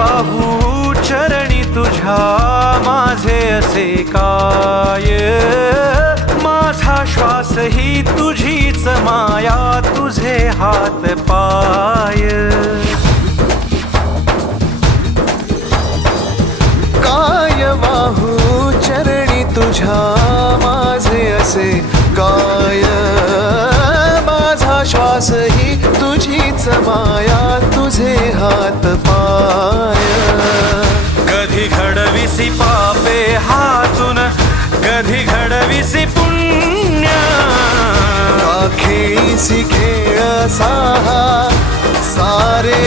वाहू चरणी तुझ्या माझे असे काय, माझा श्वास ही तुझीच माया, तुझे हात पाय. काय वाहू चरणी तुझ्या माझे असे काय, माझा श्वास ही तुझीच माया, तुझे हात पाय. कधी घडविसी पापे हातून, कधी घडविसी पुण्य, खेळीसी खेळ साहा सारे